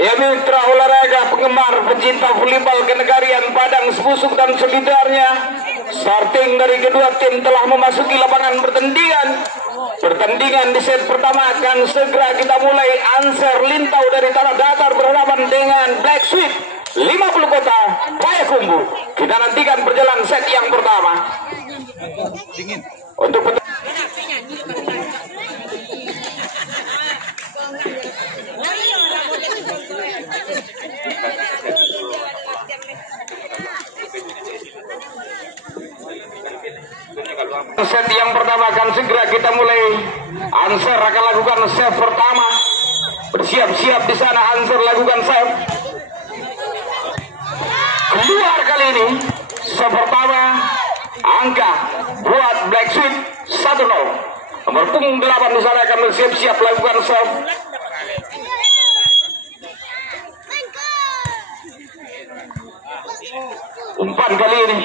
Ya mitra olahraga, penggemar, pencinta volleyball kenegarian Padang, Sebusuk dan sekitarnya, starting dari kedua tim telah memasuki lapangan pertandingan. Pertandingan di set pertama akan segera kita mulai. Anser Lintau dari Tanah Datar berhadapan dengan Black Sweet 50 Kota Payakumbuh. Kita nantikan perjalanan set yang pertama. Untuk set yang pertama akan segera kita mulai. Anser akan lakukan serve pertama. Bersiap-siap di sana. Anser lakukan serve. Keluar kali ini. Serve pertama. Angka buat Black Sweet 1-0. Nomor punggung 8 di sana akan bersiap-siap lakukan serve. Umpan kali ini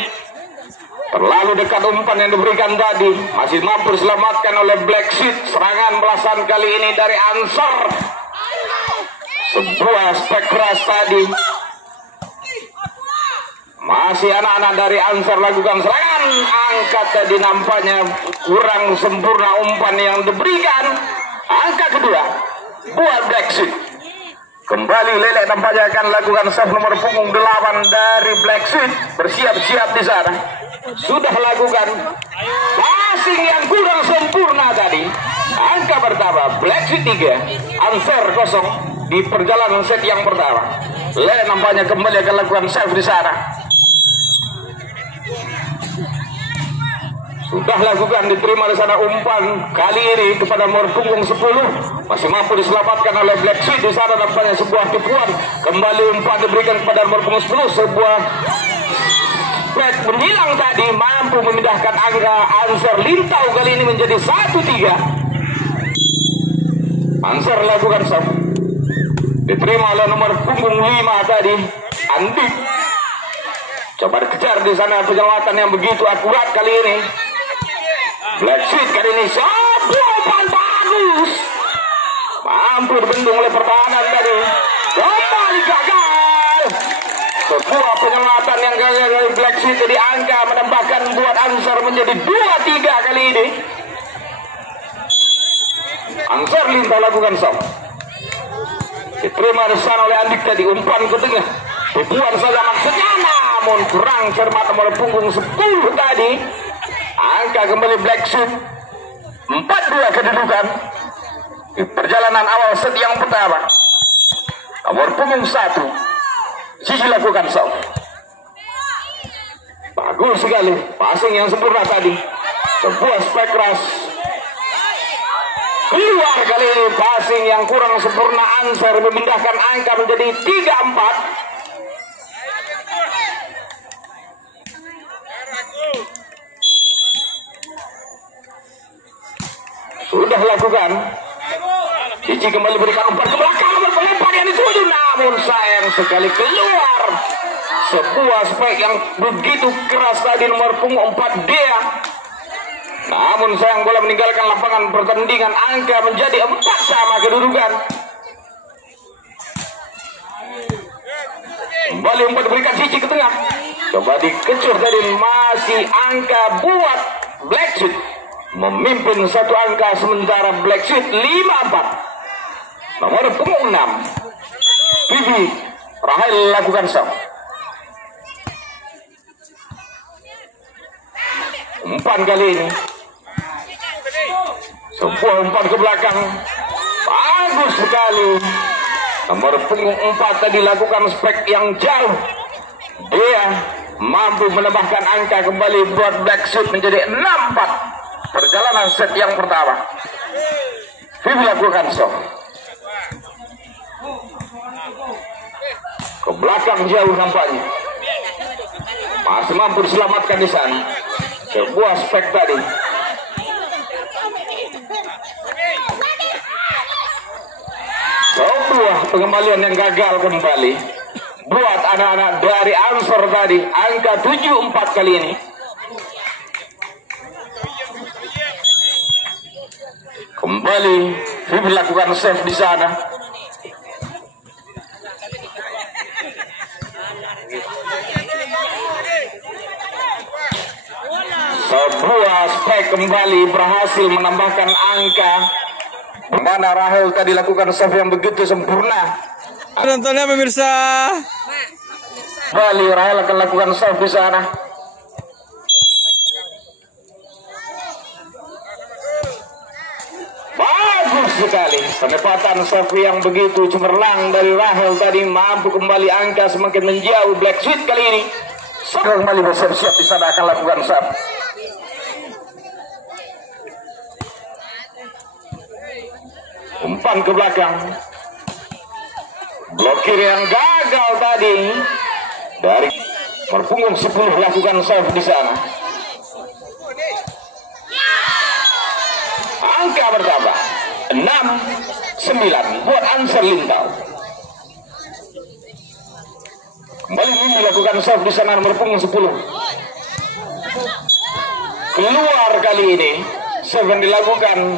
terlalu dekat umpan yang diberikan tadi. Masih mampu diselamatkan oleh Black Sweet. Serangan belasan kali ini dari Anser. Sebuah spek keras tadi. Masih anak-anak dari Anser lakukan serangan. Angkat tadi nampaknya kurang sempurna umpan yang diberikan. Angka kedua buat Black Sweet. Kembali Lele nampaknya akan lakukan serve nomor punggung 8 dari Black Sweet. Bersiap-siap di sana. Sudah lakukan passing yang kurang sempurna tadi. Angka pertama Black Sweet 3, Anser 0 di perjalanan set yang pertama. Lele nampaknya kembali akan lakukan serve di sana. Sudah lakukan, diterima di sana umpan kali ini kepada nomor punggung 10. Masih mampu diselamatkan oleh Black Sweet di sana, nampaknya sebuah tipuan. Kembali umpan diberikan kepada nomor punggung 10. Sebuah back menghilang tadi, mampu memindahkan angka Anser Lintau kali ini menjadi 1-3. Anser lakukan serve. Diterima oleh nomor punggung 5 tadi, Andi. Coba dikejar di sana penyelamatan yang begitu akurat kali ini. Black Sweet kali ini sebuah umpan bagus. Mampu dibendung oleh pertahanan tadi. Kembali gagal. Sebuah penyelamatan yang gagal dari Black Sweet di angka menambahkan buat Anser menjadi 2-3 kali ini. Anser Lintau lakukan serve. Diterima di sana oleh Andik tadi, umpan ke tengah. Dibuang saja maksudnya, namun kurang cermat nomor punggung 10 tadi. Angka kembali Black Sweet 4-2 kedudukan di perjalanan awal set yang pertama. Nomor punggung 1 Cici lakukan serve. Bagus sekali passing yang sempurna tadi. Sebuah spek keras. Keluar kali ini passing yang kurang sempurna. Anser memindahkan angka menjadi 3-4. Sudah lakukan. Cici kembali berikan umpan ke belakang. Umpan yang dituju, namun sayang sekali keluar. Sebuah spek yang begitu keras tadi nomor punggung 4 dia. Namun sayang bola meninggalkan lapangan pertandingan. Angka menjadi 4 sama kedudukan. Kembali umpan diberikan Cici ke tengah. Coba dikejar tadi, masih angka buat Black Sweet. Memimpin satu angka, sementara Black Sweet 5-4. Nomor punggung 6 Vivi Rahel lakukan serve. Umpan kali ini sebuah umpan ke belakang. Bagus sekali. Nomor punggung 4 tadi lakukan spek yang jauh. Dia mampu menambahkan angka kembali buat Black Sweet menjadi 6-4. Perjalanan set yang pertama. Vivi lakukan serve. Ke belakang jauh nampaknya. Masih mampu diselamatkan di sana. Sebuah spek tadi. Sebuah pengembalian yang gagal kembali buat anak-anak dari Anser tadi. Angka 7-4 kali ini. Kembali Vivi lakukan save di sana. Sebuah spek kembali berhasil menambahkan angka. Mana Rahel tadi lakukan serve yang begitu sempurna. Nontonnya pemirsa. Kembali Rahel akan lakukan serve di sana. Bagus sekali penempatan serve yang begitu cemerlang dari Rahel tadi, mampu kembali angka semakin menjauh. Black Sweet kali ini kembali bersiap-siap di sana akan lakukan serve. Umpan ke belakang, blokir yang gagal tadi dari Merpunggung 10 lakukan serve di sana. Angka bertambah 6-9 buat Ansar Lintau. Kembali Mimi lakukan serve di sana, Merpunggung 10. Keluar kali ini serve yang dilakukan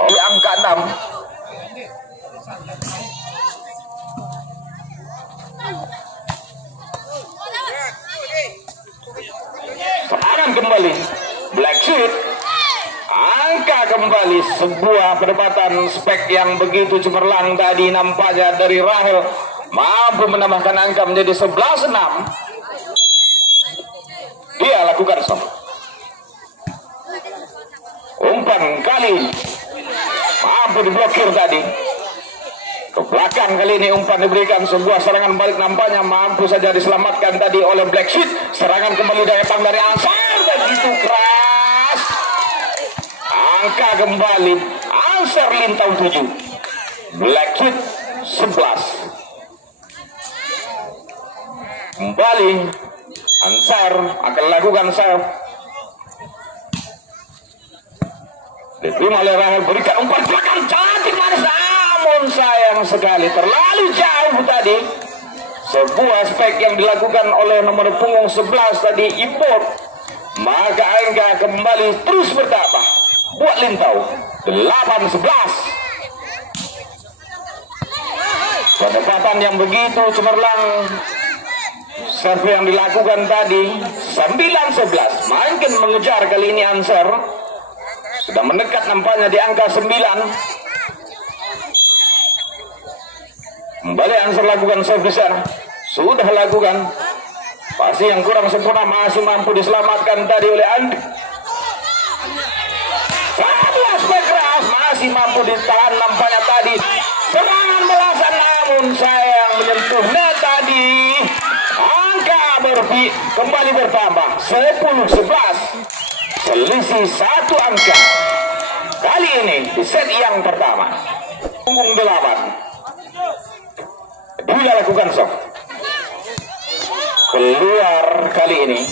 oleh angka 6. Serangan kembali Black Sheep, angka kembali sebuah penempatan spek yang begitu cemerlang tadi nampaknya dari Rahel, mampu menambahkan angka menjadi 11-6. Dia lakukan stop. Umpan kali mampu diblokir tadi. Ke belakang kali ini umpan diberikan, sebuah serangan balik nampaknya mampu saja diselamatkan tadi oleh Black Sheep. Serangan kembali datang dari Ansar, begitu keras. Angka kembali Ansar Lintau 7, Black Sheep 11. Kembali Ansar akan lakukan serve. Diterima oleh Rahel, berikan umpan belakang cantik manis, namun sayang sekali terlalu jauh tadi. Sebuah spek yang dilakukan oleh nomor punggung 11 tadi import, maka angka kembali terus bertambah buat Lintau 8-11. Penempatan yang begitu cemerlang serve yang dilakukan tadi 9-11, makin mengejar kali ini Ansar. Sudah mendekat nampaknya di angka 9. Kembali Ansar lakukan serve di sana. Sudah lakukan. Pasti yang kurang sempurna masih mampu diselamatkan tadi oleh Andi. Sebuah spek keras masih mampu ditahan nampaknya tadi. Serangan belasan namun sayang menyentuh net tadi. Angka kembali bertambah 10-11. Selisih 1 angka. Kali ini di set yang pertama. Punggung 8. Dia lakukan sok. Keluar kali ini